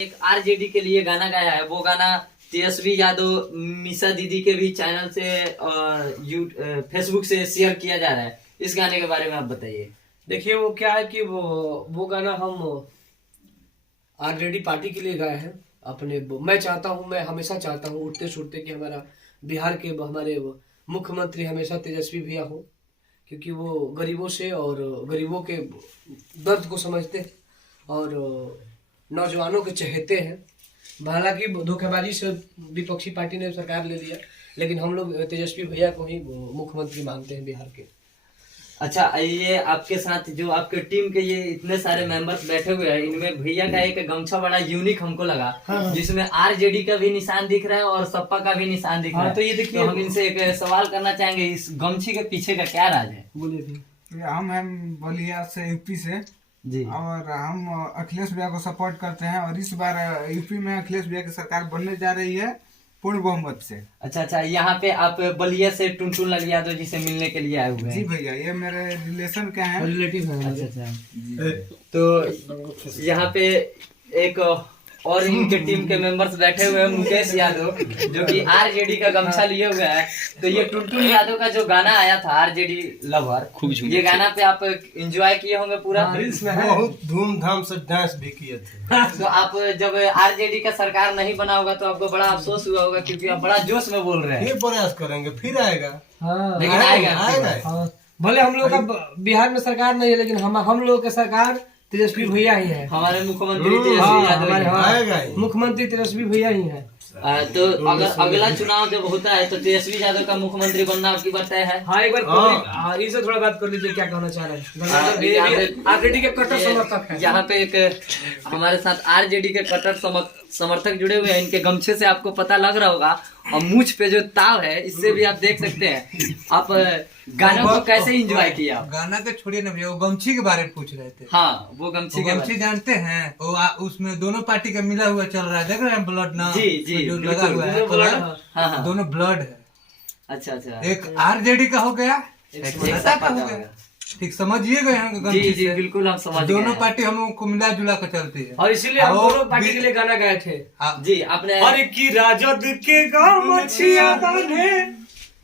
एक आरजेडी के लिए गाना गाया है। वो गाना तेजस्वी यादव मिसा दीदी के भी चैनल से फेसबुक से शेयर किया जा रहा है। इस गाने के बारे में आप बताइए। देखिए वो क्या है कि वो गाना हम आरजेडी पार्टी के लिए गाए हैं अपने। मैं हमेशा चाहता हूँ उठते छूटते कि हमारा बिहार के हमारे मुख्यमंत्री हमेशा तेजस्वी भैया हो, क्योंकि वो गरीबों से और गरीबों के दर्द को समझते हैं और नौजवानों के चहेते हैं। हालांकि धोखेबाजी से विपक्षी पार्टी ने सरकार ले लिया, लेकिन हम लोग तेजस्वी भैया को ही मुख्यमंत्री मानते हैं बिहार के। अच्छा, ये आपके साथ जो आपके टीम के ये इतने सारे मेंबर्स बैठे हुए हैं, इनमें भैया का एक गमछा बड़ा यूनिक हमको लगा। हाँ। जिसमें आरजेडी का भी निशान दिख रहा है और सपा का भी निशान दिख रहा है। तो ये देखिए, हम इनसे एक सवाल करना चाहेंगे, इस गमछी के पीछे का क्या राज है? बोलिए। हम बलिया से, यूपी से जी, और हम अखिलेश भैया को सपोर्ट करते हैं और इस बार यूपी में अखिलेश भैया की सरकार बनने जा रही है पूर्ण बहुमत से। अच्छा, यहाँ पे आप बलिया से टुनटुन लाल यादव जी से मिलने के लिए आए हुए हैं? जी भैया, ये मेरे रिलेशन के हैं, रिलेटिव हैं। अच्छा, तो यहाँ पे एक और इनके टीम के मेंबर्स बैठे हुए हैं, मुकेश यादव, जो कि आरजेडी का गमछा लिए हुए हैं। तो ये टुनटुन यादव का जो गाना आया था आरजेडी लवर, ये गाना पे आप एंजॉय किए होंगे पूरा? बहुत धूमधाम से डांस भी किए थे। तो आप जब आरजेडी का सरकार नहीं बना होगा तो आपको बड़ा अफसोस हुआ होगा, क्योंकि आप बड़ा जोश में बोल रहे हैं। ये प्रयास करेंगे, फिर आएगा। हाँ, लेकिन आएगा। भले हम लोग का बिहार में सरकार नहीं है, लेकिन हम लोग का सरकार तेजस्वी भैया ही है। हमारे मुख्यमंत्री तेजस्वी यादव, मुख्यमंत्री तेजस्वी भैया ही है। तो अगर अगला चुनाव जब होता है तो तेजस्वी यादव का मुख्यमंत्री बनना आपकी बात तय है? हाँ, एक बार इनसे थोड़ा बात कर लीजिए, क्या कहना चाह रहे हैं? आरजेडी के कट्टर समर्थक है। यहाँ पे एक हमारे साथ आरजेडी के कट्टर समर्थक जुड़े हुए हैं। इनके गमछे से आपको पता लग रहा होगा, और मूछ पे जो ताव है इससे भी आप देख सकते हैं। आप गाना को कैसे एंजॉय किया? गाना के छोड़िए ना भैया, वो गमछी के बारे में पूछ रहे थे। हाँ, वो गमछी जानते हैं? उसमें दोनों पार्टी का मिला हुआ चल रहा है, देख रहे हैं ब्लड ना? जी, जो लगा हुआ है कलर, दोनों ब्लड है। अच्छा, एक आरजेडी का हो गया, एक सपा का हो गया। ठीक समझिए गए? जी, बिल्कुल हम समझ गए। दोनों पार्टी हम लोग को मिला जुला कर चलती है, और इसीलिए हम दोनों पार्टी के लिए गाना गाए थे। जी, आपने अरे की राजद के गाँव मछिया बने,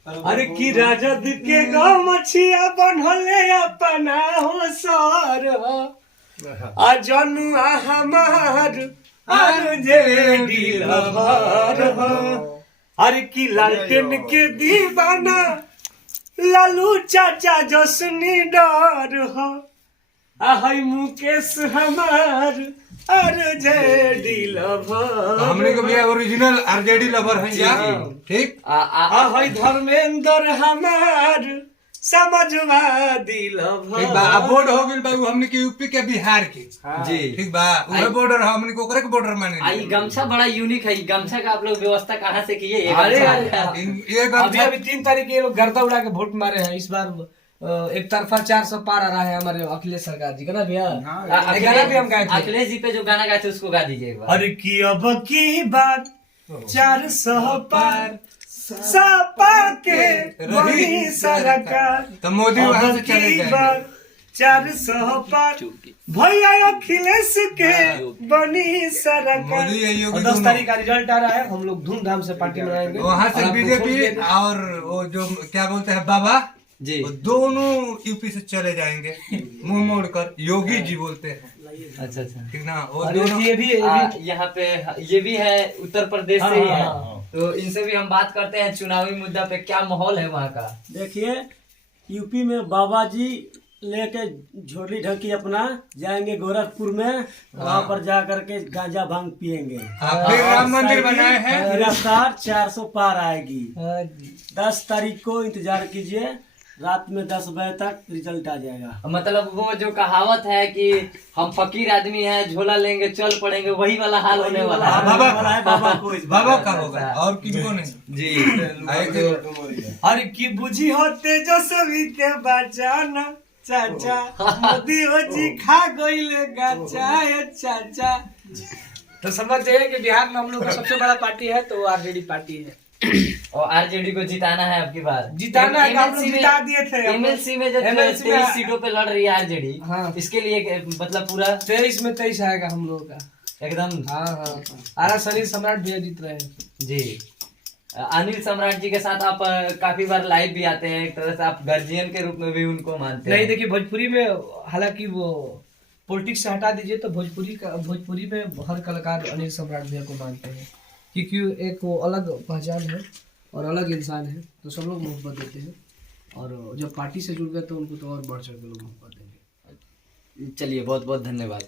अरे की राजद के गाँव मछिया बनले अपना हो सर आ जनुआ हमार आरजेडी लवर। अरे की लालटेन के दीवाना लालू चाचा जसनी डर हो, आहै मुकेश हमार आरजेडी लवर। हमने को भी ओरिजिनल आरजेडी लवर है यार। ठीक, आहै धर्मेंद्र हमार समाजवादी लवर। बोर्ड हो गई बाबू हमने के यूपी के बिहार के। जी ठीक बा, उहे बॉर्डर हमने को ओकरे के बॉर्डर माने। आई गमछा बड़ा यूनिक है। गमछा का आप लोग व्यवस्था कहाँ से किए? ये अभी 3 तारीख के लोग गर्दा उड़ा के वोट मारे हैं। इस बार एक तरफा 400 पार आ रहा है हमारे अखिलेश सरकार जी का ना भैया। गाना भी हम गाए थे, अखिलेश जी पे जो गाना गाए थे उसको गा दीजिए एक बार। अरे की अब की बार 400 पार सपा के रही सरकार, तो मोदी वहां से चले जाएंगे। 400 पार भैया अखिलेश के बनी सरकार। 10 तारीख का रिजल्ट आ रहा है, हम लोग धूमधाम से पार्टी मनाएंगे। वहाँ से बीजेपी और वो जो क्या बोलते हैं बाबा जी, दोनों यूपी से चले जाएंगे मुंह मोड़ कर। योगी जी बोलते हैं। अच्छा, ठीक ना? और ये भी यहाँ पे ये भी है, उत्तर प्रदेश से ही है। तो इनसे भी हम बात करते हैं चुनावी मुद्दा पे, क्या माहौल है वहाँ का? देखिए, यूपी में बाबा जी लेके झोली ढकी अपना जाएंगे गोरखपुर में, वहाँ पर जा करके गांजा भांग पियेंगे। राम मंदिर बनाए हैं। रफ्तार 400 पार आएगी। 10 तारीख को इंतजार कीजिए, रात में 10 बजे तक रिजल्ट आ जाएगा। मतलब वो जो कहावत है कि हम फकीर आदमी हैं, झोला लेंगे चल पड़ेंगे, वही वाला हाल होने वाला है। बाबा का होगा और किनको नहीं जी। और की बुझी हो तेजस्वी के बचाना चाचा, मोदी हो जी खा गईले गाचा चाचा। तो समझते हैं कि बिहार में हम लोग का सबसे बड़ा पार्टी है तो आरजेडी पार्टी है। और आरजेडी को जिताना है आपकी बार? जिताना है, हम लोग जिता दिए थे। एमएलसी में जो 23 सीटों पे लड़ रही है आरजेडी, इसके लिए मतलब पूरा 23 में 23 आएगा हम लोगों का। एकदम। हाँ हाँ, आरा सनी सम्राट भैया जीत रहे हैं। जी, अनिल सम्राट जी के साथ आप काफी बार लाइव भी आते हैं, एक तरह से आप गार्जियन के रूप में भी उनको मानते नहीं हैं। देखिए, भोजपुरी में हालांकि वो पॉलिटिक्स से हटा दीजिए तो भोजपुरी में हर कलाकार अनिल सम्राट भैया को मानते हैं, क्योंकि एक वो अलग पहचान है और अलग इंसान है, तो सब लोग मोहब्बत देते हैं। और जब पार्टी से जुड़ गए तो उनको तो और बढ़ चढ़ के लोग मोहब्बत देंगे। चलिए, बहुत बहुत धन्यवाद।